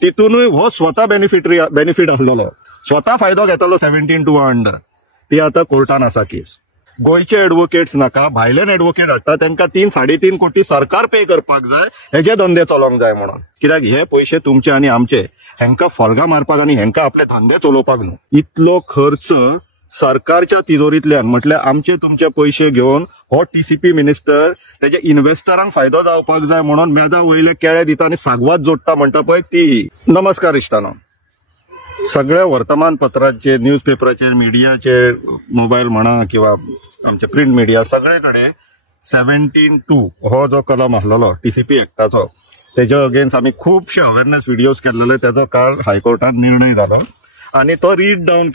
तितूनय हो स्वता बेनिफीट आसलेलो, स्वता फायदो घेतालो 17(2) अंडर. ती आता कोर्टान आसा केस. गोयचे एडवोकेट्स नाका, भायल्यान एडवोकेट हाडटा तांकां 3-3.5 कोटी सरकार पे करपाक जाय, हेजे धंदे चलोवंक जाय म्हणून. कित्याक हे पयशे तुमचे आनी आमचे, हेंकां फॉल्गां मारपाक आनी हेंकां आपले धंदे चलोवपाक न्हू. इतलो खर्च सरकारच्या तिजोरींतल्यान, म्हटल्यार आमचे तुमचे पयशे घेवन हो टीसीपी मिनिस्टर तेजे इन्व्हेस्टरांक फायदो जावपाक जाय म्हणून मेदा वयले केळे दिता आनी सांगवात जोडटा म्हणटा पळय ती. नमस्कार इश्टानो. सगळ्या वर्तमानपत्रांचेर, न्यूजपेपराचेर, मिडियाचेर, मोबायल म्हणा किंवा आमचे प्रिंट मिडिया सगळे कडेन 17(2) हो जो कलम आसलेलो टीसीपी एक्टाचो, तेजे अगेन्स्ट आमी खुबशे अवेरनेस व्हिडिओज केल्लेले. तेजो काल हायकोर्टान निर्णय जालो आनी तो रीड डावन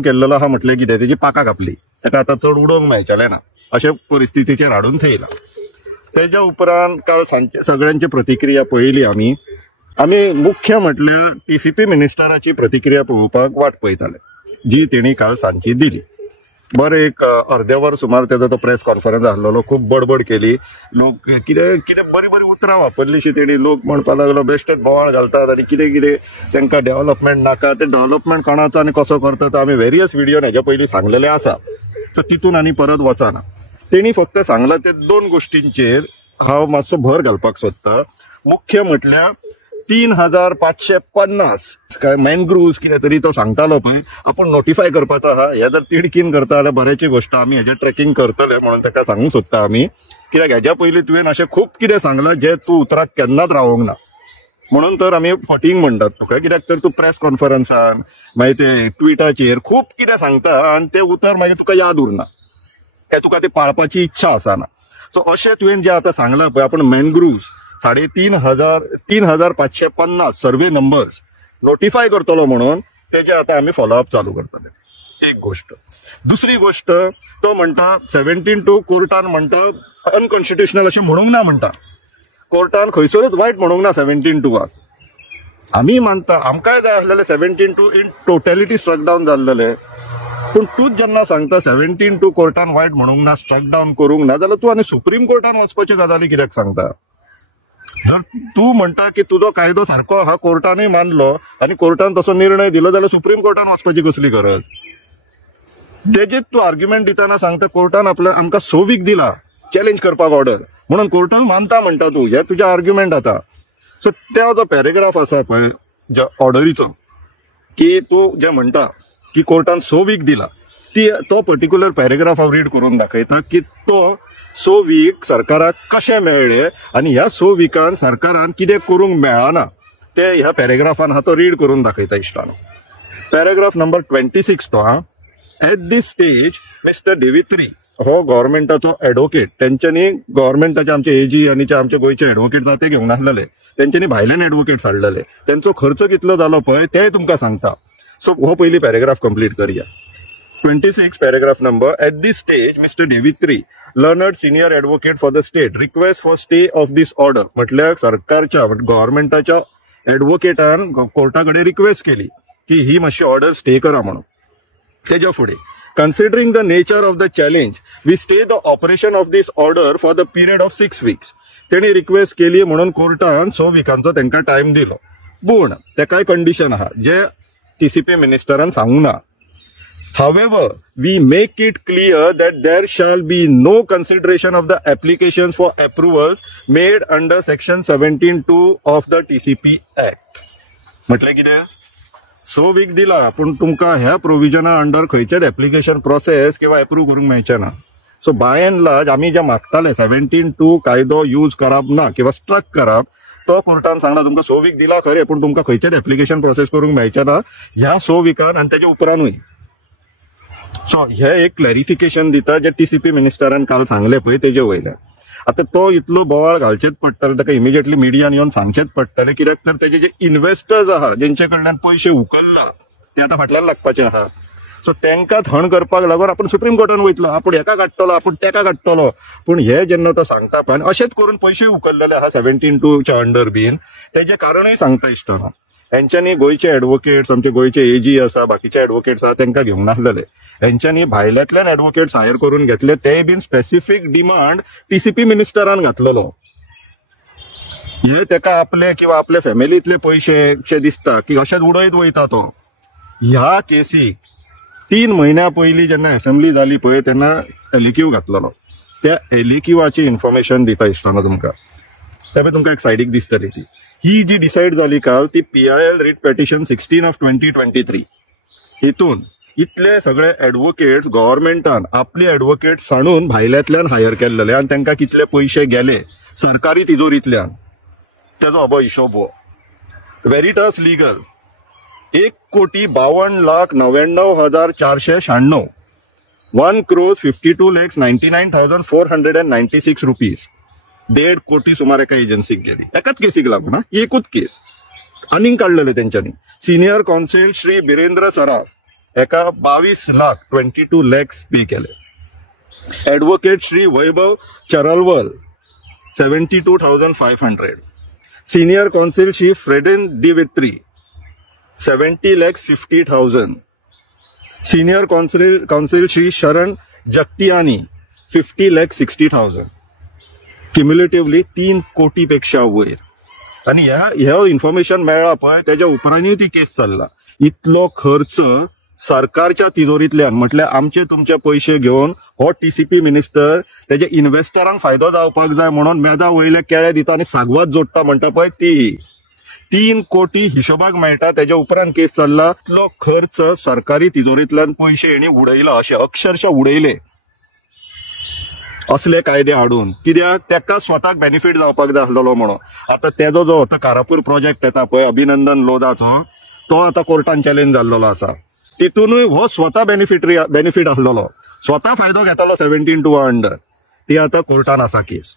केल्लेलो हा. म्हटलें कितें, तेजी पाकां कापली, ताका आतां चड उडोवंक मेळचलें ना, अशे परिस्थितीचेर हाडून थेयला. तेज्या उपरांत काल सांजचे सगळ्यांची प्रतिक्रिया पळयली आमी मुख्य म्हटल्यार टीसीपी मिनिस्टराची प्रतिक्रिया पळोवपाक वाट पळयताले, जी तेणी काल सांजची दिली. बरें एक अर्दे वर सुमार तेजो तो प्रेस कॉन्फरन्स आसलेलो. खूब बडबड केली, लोक कितें बरी उतरां वापरलीशी तेणी. लोक म्हणपाक लागलो बेश्टेच बोवाळ घालतात आनी कितें तांकां डेव्हलपमेंट नाका. ते डेव्हलपमेंट कोणाचो आनी कसो करता तो आमी वेरियस व्हिडिओन हेज्या पयलीं सांगलेले आसा, सो तितून आनी परत वचना. तेणी फक्त सांगला ते 2 गोश्टींचेर हांव मातसो भर घालपाक सोदता. मुख्य म्हटल्यार 3,550 काय मॅनग्रुव्ज कितें तरी तो सांगतालो पळय, आपूण नोटिफाय करपाचो आहा. हे जर तिडकीन करता जाल्यार बऱ्याची गोश्ट, आमी हेजें ट्रॅकिंग करतले म्हणून ताका सांगूंक सोदता आमी. कित्याक हेज्या पयलीं तुवें अशें खूब कितें सांगलां जें तूं उतराक केन्नाच रावोंक ना. म्हणून तर आमी फटींग म्हणटात तुका, कित्याक तर तूं प्रेस कॉन्फरन्सान मागीर ते ट्विटाचेर खूब कितें सांगता आनी ते उतर मागीर तुका याद उरना, काय तुका ते पाळपाची इच्छा आसना. सो अशें तुवें जें आतां सांगलां पळय, आपूण मॅनग्रुव्ज 3,550 सर्वे नंबर्स नोटिफाय करतलो म्हणून तेजे आतां आमी फॉलोअप चालू करतले. एक गोष्ट. दुसरी गोष्ट, तो म्हणटा 17(2) कोर्टान म्हणटा अनकॉन्स्टिट्युशनल अशें म्हणूंक ना. म्हणटा कोर्टान खंयसरूच वायट म्हणूंक ना 17(2). आमी मानता, आमकांय जाय आसलेले 17(2) इन टोटॅलिटी स्ट्रक डावन जाल्लेले. पूण तूच जेन्ना सांगता 17(2) कोर्टान वायट म्हणूंक ना, स्ट्रक डावन करूंक ना, जाल्यार तूं आनी सुप्रीम कोर्टान वचपाच्यो गजाली कित्याक सांगता? जर तूं म्हणटा की तुजो कायदो सारको आहा, कोर्टानूय मानलो आनी कोर्टान तसो निर्णय दिलो, जाल्यार सुप्रीम कोर्टान वचपाची कसली गरज? तेजेच तूं आर्ग्युमेंट दितना सांगता कोर्टान आमकां 6 वीक दिला चॅलेंज करपाक ऑर्डर, म्हणून कोर्टान मानता म्हणटा तूं. हे तुजें आर्ग्युमेंट आतां. सो तो जो पॅरेग्राफ आसा पळय ज्या ऑर्डरीचो, की तूं जें म्हणटा की कोर्टान 6 वीक दिला, तो पर्टिक्युलर पॅरेग्राफ हांव रीड करून दाखयता की तो 6 वीक सरकाराक कशें मेळ्ळे आनी ह्या 6 विकान सरकारान कितें करूंक मेळना ते ह्या पॅरेग्राफान हा तो रीड करून दाखयता इश्टानो. पॅरेग्राफ नंबर 26 तो हा. एट दीस स्टेज मिस्टर देवित्री हो गव्हर्मेंटाचो एडवोकेट, तेंच्यांनी गव्हर्मेंटाचे आमचे एजी आनी आमचे गोंयचे एडवोकेट आसा ते घेवन आसलेले, तेंच्यांनी भायल्यान एडवोकेट्स हाडलेले. तेंचो खर्च कितलो जालो पळय तें तुमकां सांगता. सो हो पयली पॅरेग्राफ कंप्लीट करया. 26 paragraph number. At this stage, Mr. Devitri, learned senior advocate for the state, request for stay of this order. म्हटल्यार सरकारच्या गव्हर्मेंटाच्या एडवोकेटान कोर्टाकडे रिक्वेस्ट केली की ही मातशी ऑर्डर स्टे करा म्हणून. तेच्या फुडें considering the nature of the challenge, we stay the operation of this order for the period of 6 weeks. तेणी रिक्वेस्ट केली म्हणून कोर्टान 6 विकांचो तांकां टाइम दिलो. पूण तेकाय कंडिशन आहा जे टीसीपी मिनिस्टरान सांगूंक ना. However, we make it clear that there shall be no consideration of the applications for approvals made under section 17(2) of the TCP Act. म्हटलें कितें? 6 वीक दिला पूण तुमकां ह्या प्रोविजना अंडर खंयचेच एप्लिकेशन प्रोसेस किंवा अप्रूव करूंक मेळचें ना. सो बाय एंड लार्ज आमी जे मागताले 17(2) कायदो यूज करप ना किंवा स्ट्रक करप, तो कोर्टान सांगला तुमकां 6 वीक दिला खरें पूण तुमकां खंयचेच एप्लिकेशन प्रोसेस करूंक मेळचें ना ह्या 6 विकान आनी तेच्या उपरांतूय. सो हे एक क्लॅरिफिकेशन दिता जे टीसीपी मिनिस्टरान काल सांगले पळय तेजे वयल्यान. आतां तो इतलो बोवाळ घालचेच पडटले, ताका इमिजिएटली मिडियान येवन सांगचेच पडटले, कित्याक तर तेजे जे इन्व्हेस्टर्स आहा जेंचे कडल्यान पयशे उखल्ला ते आतां फाटल्यान लागपाचे आहा. सो तांकां थंड करपाक लागून आपूण सुप्रीम कोर्टान वयतलो, आपूण हेका काडटलो, आपूण तेका काडटलो. पूण हे जेन्ना तो सांगता पळय आनी अशेंच करून पयशे उखल्लेले आहा 17(2) अंडर बीन, तेजे कारणूय सांगता इश्टानो. हेंच्यांनी गोंयचे एडवोकेट्स, आमचे गोंयचे एजी आसा, बाकीचे एडवोकेट्स आहा तांकां घेवन नासलेले. हेंच्यांनी भायल्यांतल्यान एडवोकेट्स हायर करून घेतले, ते बीन स्पेसिफीक डिमांड टीसीपी मिनिस्टरान घातलेलो. हे तेका आपले किंवा आपले फॅमिलीतले पैसे दिसता की अशेंच उडयत वयता तो. ह्या केसीक 3 महिन्या पयलीं जेन्ना असेंब्ली जाली पळय तेन्ना एलिक्यू घातलेलो. त्या एलिक्यूवाची इन्फॉर्मेशन दिता इश्टानो तुमकां. त्यामुळे तुमकां एक सायडीक दिसतली ती. ही जी डिसायड जाली काल ती PIL रीट पेटिशन 16/2023. हितून इतले सगळे एडवोकेट्स गव्हर्नमेंटान आपली एडवोकेट्स सांडून भायल्यांतल्यान हायर केल्ले आनी तांकां कितले पयशे गेले सरकारी तिजोरींतल्यान तेजो हो हिशोब हो. वेरिटास लिगल 1,52,99,496 1,52,99,496 रुपीज 1.5 कोटी सुमार एका एजन्सीक गेली एकाच केसीक लागून. ही एकूच केस. आनीक काढलेले तेंच्यांनी. सिनियर कौन्सिल श्री बिरेंद्र सराफ एका 22 लाख पे केले. Advocate Shri Vaibhav Charalwal 72,500. Senior counsel Shri Fredun Devitre 70,50,000. Senior counsel Shri Sharan Jagtiani 50,60,000. क्युम्युलेटिव्हली 3 कोटी पेक्षा वयर. आणि ह्या इन्फॉर्मेशन मेळ्ळा पळय तेज्या उपरांतूय ती केस चल्ला. इतलो खर्च सरकारच्या तिजोरींतल्यान म्हटल्यार आमचे तुमचे पयशे घेवन हो TCP मिनिस्टर तेजे इन्व्हेस्टरांक फायदो जावपाक जाय म्हणून मेदा वयले केळे दिता आनी सागवात जोडटा म्हणटा पळय ती 3 कोटी हिशोबाक मेळटा. तेज्या उपरांत केस चल्ला. इतलो खर्च सरकारी तिजोरींतल्यान पयशे हेणी उडयला अशे अक्षरशः उडयले असले कायदे हाडून. कित्याक तेका स्वताक बेनिफीट जावपाक जाय आसलेलो म्हणून. आता तेजो जो आता कारापूर प्रोजेक्ट येता पळय अभिनंदन लोधाचो तो आता कोर्टान चॅलेंज जाल्लो आसा. तितूनय हो स्वता बेनिफीट आसलेलो स्वता फायदो घेतालो 17(2) अंडर. ती आता कोर्टान आसा case.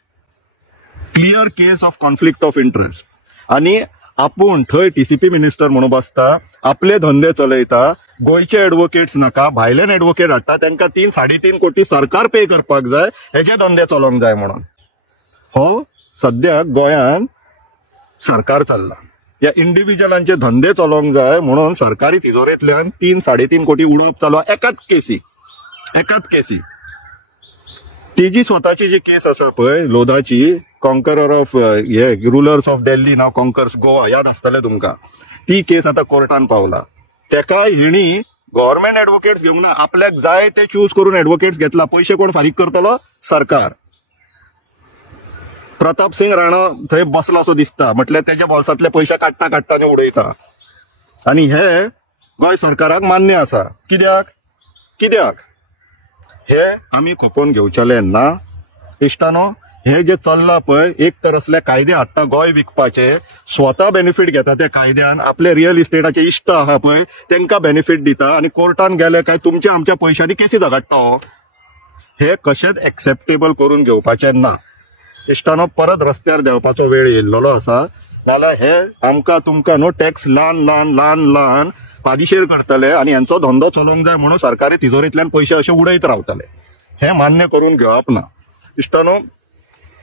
Clear case of conflict of interest. आनी आपूण थंय TCP मिनिस्टर म्हणून बसता आपले धंदे चलयता. गोंयचे एडवोकेट्स नाका भायल्यान एडवोकेट हाडटा तांकां 3-3.5 कोटी सरकार पे करपाक जाय हेजे धंदे चलोवंक जाय म्हणून. हो सद्याक गोंयान सरकार चल्ला. या इंडिव्हिज्युअलांचे धंदे चलोवंक जाय म्हणून सरकारी तिजोरेंतल्यान 3-3.5 कोटी उडोवप चालू एकाच केसीक. ती जी स्वताची जी केस आसा पळय लोधाची conqueror of rulers of Delhi now conquers Goa याद आसतलें तुमकां. ती केस आता कोर्टान पावला. तेका हिणी गव्हर्नमेंट एडवोकेट्स घेवंक ना. आपल्याक जाय ते चूज करून एडवोकेट्स घेतला. पयशे कोण फारीक करतलो सरकार. प्रताप सिंग राणा थंय बसला असो दिसता म्हटल्यार तेज्या बोल्सांतले पयशे काडटा आनी उडयता. आनी हे गोंय सरकाराक मान्य आसा. कित्याक हे आमी खोपोवन घेवचेले ना इश्टानो. हे जे चल्ला पळय एक तर असले कायदे हाडटा गोंय विकपाचे स्वता बेनिफीट घेता त्या कायद्यान. आपले रियल इस्टेटाचे इश्ट आहा पळय तांकां बेनिफीट दिता आनी कोर्टान गेले काय तुमच्या आमच्या पयशांनी केसी झगडटा. हो हे कशेंच एक्सेप्टेबल करून घेवपाचे ना इश्टानो. परत रस्त्यार देवपाचो वेळ येयल्लो आसा. नाल्यार हे आमकां तुमकां न्हू टॅक्स ल्हान पादिशेर करतले आनी हेंचो धंदो चलोवंक जाय म्हणून सरकारी तिजोरींतल्यान पयशे अशे उडयत रावतले. हे मान्य करून घेवप ना इश्टानो.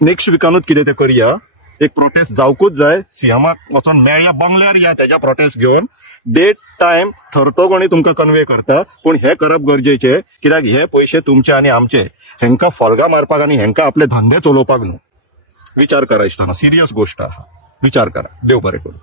नेक्स्ट विकानूच कितें तें करया. एक प्रोटेस्ट जावकूच जाय. सीएमाक वचून मेळया बंगल्यार या तेज्या प्रोटेस्ट घेवन. डेट टायम थरतो कोणी तुमकां कन्वे करता पूण हे करप गरजेचें. कित्याक हे पयशे तुमचे आनी आमचे. हेंकां फॉल्गां मारपाक आनी हेंकां आपले धंदे चलोवपाक न्हू. विचार करा इश्टानो. सिरियस गोष्ट आहा. विचार करा. देव बरें करूं.